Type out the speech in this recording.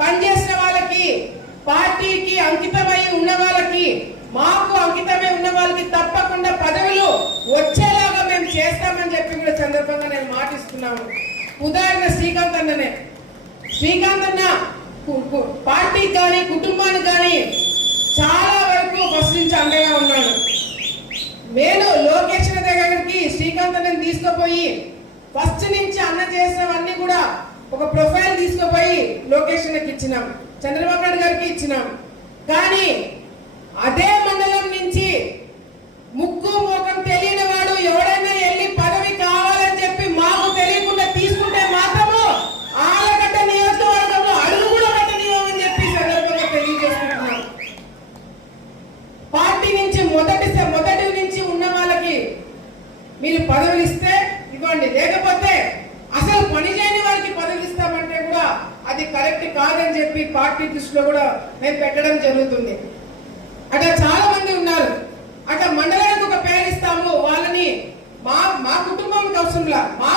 పనిచేసిన వాళ్ళకి, పార్టీకి అంకితమై ఉన్న వాళ్ళకి, మాకు అంకితమై ఉన్న వాళ్ళకి తప్పకుండా పదవులు వచ్చేలాగా మేము చేస్తామని చెప్పి కూడా సందర్భంగా నేను మాటిస్తున్నాను. ఉదాహరణ శ్రీకాంత్ అన్ననే. శ్రీకాంత్ అన్న పార్టీకి కానీ కుటుంబానికి కానీ చాలా వరకు ఫస్ట్ నుంచి అండగా ఉన్నాడు. నేను లోకేష్ దగ్గరికి శ్రీకాంత్ అన్నని తీసుకుపోయి ఫస్ట్ నుంచి అన్న చేసినవన్నీ కూడా ఒక ప్రొఫైల్ తీసుకుపోయి లోకేష్ అన్నకి ఇచ్చినాం, చంద్రబాబు నాయుడు గారికి ఇచ్చినాం. కానీ అదే మండలం నుంచి ముక్కు ముఖం తెలియని వాడు ఎవడైనా వెళ్ళి పదవి కావాలని చెప్పి మాకు తెలియకుండా తీసుకుంటే మాత్రము ఆలగడ్డ నియోజకవర్గంలో అడుగు కూడా పెట్టనివ్వమని చెప్పి సందర్భంగా తెలియజేస్తున్నాం. పార్టీ నుంచి మొదటి నుంచి ఉన్న వాళ్ళకి మీరు పదవులు ఇస్తే ఇవ్వండి, లేకపోతే అసలు పని చేయని వారికి పదవులు ఇస్తామంటే కూడా అది కరెక్ట్ కాదని చెప్పి పార్టీ దృష్టిలో కూడా మేము పెట్టడం జరుగుతుంది. అట్లా చాలా మంది ఉన్నారు. అట్లా మండలానికి ఒక పేరు ఇస్తాము, వాళ్ళని మా కుటుంబానికి అవసరంలా, మా